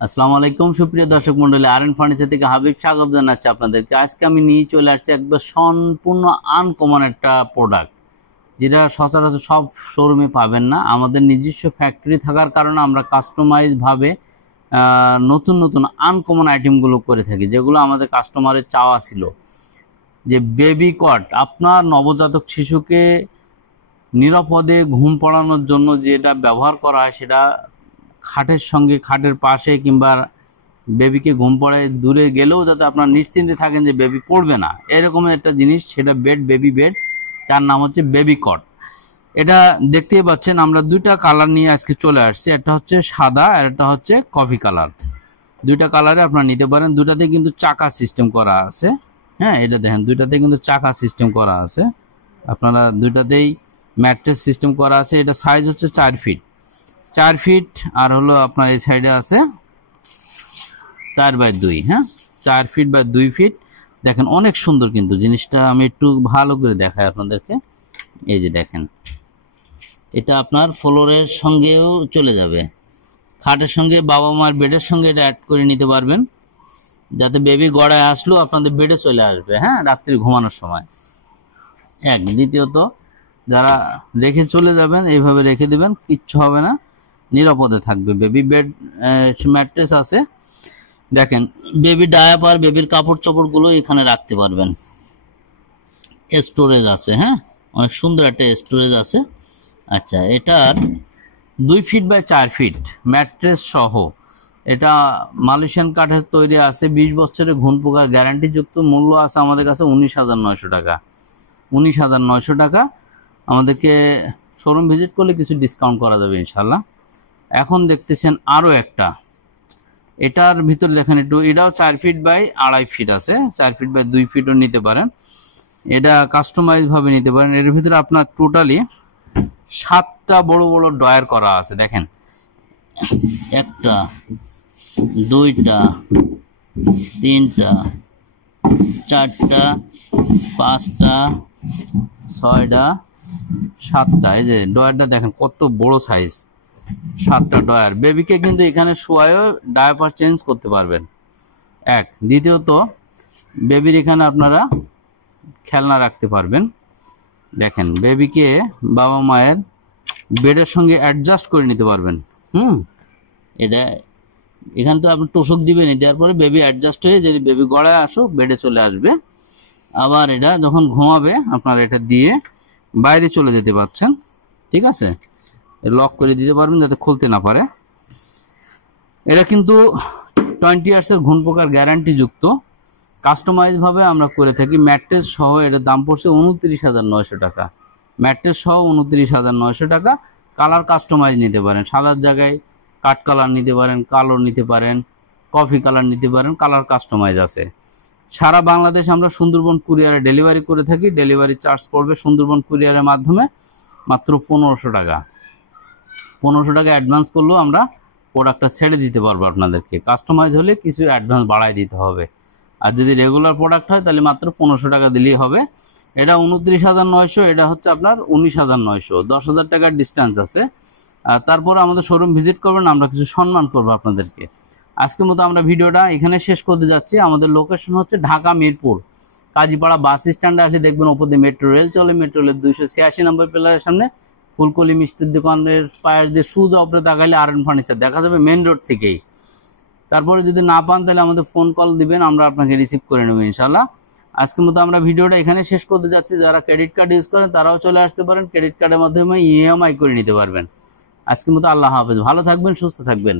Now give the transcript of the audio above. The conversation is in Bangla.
আসসালামু আলাইকুম সুপ্রিয় দর্শক মন্ডলী, আরএন ফার্নিচার থেকে হাবিব স্বাগত জানাচ্ছি আপনাদেরকে। আজকে আমি নিয়ে চলে আসছি একবার সম্পূর্ণ আনকমন একটা প্রোডাক্ট, যেটা সচরাচর সব শোরুমে পাবেন না। আমাদের নিজস্ব ফ্যাক্টরি থাকার কারণে আমরা কাস্টমাইজভাবে নতুন নতুন আনকমন আইটেমগুলো করে থাকি, যেগুলো আমাদের কাস্টমারের চাওয়া ছিল। যে বেবি কট, আপনার নবজাতক শিশুকে নিরাপদে ঘুম পড়ানোর জন্য যেটা ব্যবহার করা হয়, সেটা খাটের সঙ্গে, খাটের পাশে কিংবা বেবিকে ঘুম পড়ায় দূরে গেলেও যাতে আপনার নিশ্চিন্তে থাকেন যে বেবি পড়বে না, এরকমের একটা জিনিস, সেটা বেড, বেবি বেড, তার নাম হচ্ছে বেবি কট। এটা দেখতেই পাচ্ছেন, আমরা দুইটা কালার নিয়ে আজকে চলে আসছি। একটা হচ্ছে সাদা আর একটা হচ্ছে কফি কালার। দুইটা কালারে আপনারা নিতে পারেন। দুটাতে কিন্তু চাকা সিস্টেম করা আছে। হ্যাঁ, এটা দেখেন, দুইটাতে কিন্তু চাকা সিস্টেম করা আছে। আপনারা দুইটাতেই ম্যাট্রেস সিস্টেম করা আছে। এটা সাইজ হচ্ছে 4 ফিট, 4 ফিট, আর হলো আপনার এই সাইডে আছে 4x2। হ্যাঁ, 4 ফিট বা 2 ফিট। দেখেন অনেক সুন্দর কিন্তু জিনিসটা। আমি একটু ভালো করে দেখাই আপনাদেরকে। এই যে দেখেন, এটা আপনার ফ্লোরের সঙ্গেও চলে যাবে, খাটের সঙ্গে, বাবা মার বেডের সঙ্গে এটা অ্যাড করে নিতে পারবেন, যাতে বেবি গড়ায় আসলেও আপনাদের বেডে চলে আসবে। হ্যাঁ, রাত্রি ঘুমানোর সময়। এক, দ্বিতীয়ত যারা রেখে চলে যাবেন, এইভাবে রেখে দিবেন, কিচ্ছু হবে না, নিরাপদে থাকবে। বেবি বেড ম্যাট্রেস আছে। দেখেন, বেবি ডায়াপার, বেবির কাপড় চোপড়গুলো এখানে রাখতে পারবেন। স্টোরেজ আছে। হ্যাঁ, অনেক সুন্দর একটা স্টোরেজ আছে। আচ্ছা, এটার 2 ফিট বাই 4 ফিট ম্যাট্রেস সহ। এটা মালয়েশিয়ান কাঠের তৈরি আছে, 20 বছরের ঘুণ পোকার গ্যারান্টিযুক্ত। মূল্য আছে আমাদের কাছে 19,900 টাকা। 19,900 টাকা। আমাদেরকে শোরুম ভিজিট করলে কিছু ডিসকাউন্ট করা যাবে ইনশাল্লাহ। এখন দেখতেছেন আরও একটা, এটার ভিতরে দেখেন একটু, এটাও 4 ফিট বাই 2.5 ফিট আছে, 4 ফিট বাই 2 ফিটও নিতে পারেন। এটা কাস্টমাইজ ভাবে নিতে পারেন। এর ভিতরে আপনার টোটালি 7টা বড় বড় ড্রয়ার করা আছে। দেখেন, 1টা, 2টা, 3টা, 4টা, 5টা, 6টা, 7টা। এই যে ড্রয়ারটা দেখেন কত বড় সাইজ, 7টা ড্রয়ার। বেবিকে কিন্তু এখানে শোয়ায়ও ডায়াপার চেঞ্জ করতে পারবেন। এক, দ্বিতীয়ত বেবির এখানে আপনারা খেলনা রাখতে পারবেন। দেখেন, বেবিকে বাবা মায়ের বেডের সঙ্গে অ্যাডজাস্ট করে নিতে পারবেন। এটা এখানে তো আপনি তোষক দিবেন, দেওয়ার পরে বেবি অ্যাডজাস্ট হয়ে যদি বেবি গড়ায় আসো বেডে চলে আসবে। আবার এটা যখন ঘুমাবে আপনারা এটা দিয়ে বাইরে চলে যেতে পারছেন। ঠিক আছে, লক করে দিতে পারবেন যাতে খুলতে না পারে। এটা কিন্তু 20 ইয়ার্সের ঘুণ পোকার গ্যারান্টি যুক্ত, কাস্টমাইজ ভাবে আমরা করে থাকি। ম্যাট্রেস সহ এটার দাম পড়ছে 29,900 টাকা। ম্যাট্রেস সহ 29,900 টাকা। কালার কাস্টমাইজ নিতে পারেন, সাদার জায়গায় কাঠ কালার নিতে পারেন, কালো নিতে পারেন, কফি কালার নিতে পারেন, কালার কাস্টমাইজ আছে। সারা বাংলাদেশ আমরা সুন্দরবন কুরিয়ারে ডেলিভারি করে থাকি। ডেলিভারি চার্জ পড়বে সুন্দরবন কুরিয়ারের মাধ্যমে মাত্র 1500 টাকা। 1500 টাকা অ্যাডভান্স করলেও আমরা প্রোডাক্টটা ছেড়ে দিতে পারবো আপনাদেরকে। কাস্টমাইজ হলে কিছু অ্যাডভান্স বাড়াই দিতে হবে, আর যদি রেগুলার প্রোডাক্ট হয় তাহলে মাত্র 1500 টাকা দিলেই হবে। এটা 29,900, এটা হচ্ছে আপনার 19,900, 10,000 টাকার ডিস্টেন্স আছে। তারপরে আমাদের শোরুম ভিজিট করবেন, আমরা কিছু সম্মান করবো আপনাদেরকে। আজকের মতো আমরা ভিডিওটা এখানে শেষ করতে যাচ্ছি। আমাদের লোকেশন হচ্ছে ঢাকা মিরপুর কাজীপাড়া বাস স্ট্যান্ডে আসলে দেখবেন ওপর দিয়ে মেট্রো রেল চলে। মেট্রো রেলের 286 নম্বর পিলারের সামনে ফুলকলি মিষ্টির দোকানের পায়ের দিয়ে সুজা উপরে তাকাইলে আরএন ফার্নিচার দেখা যাবে, মেন রোড থেকেই। তারপরে যদি না পান তাহলে আমাদের ফোন কল দিবেন, আমরা আপনাকে রিসিভ করে নেব ইনশাল্লাহ। আজকের মতো আমরা ভিডিওটা এখানে শেষ করতে যাচ্ছি। যারা ক্রেডিট কার্ড ইউজ করেন তারাও চলে আসতে পারেন, ক্রেডিট কার্ডের মাধ্যমে ইএমআই করে নিতে পারবেন। আজকের মতো আল্লাহ হাফেজ, ভালো থাকবেন, সুস্থ থাকবেন।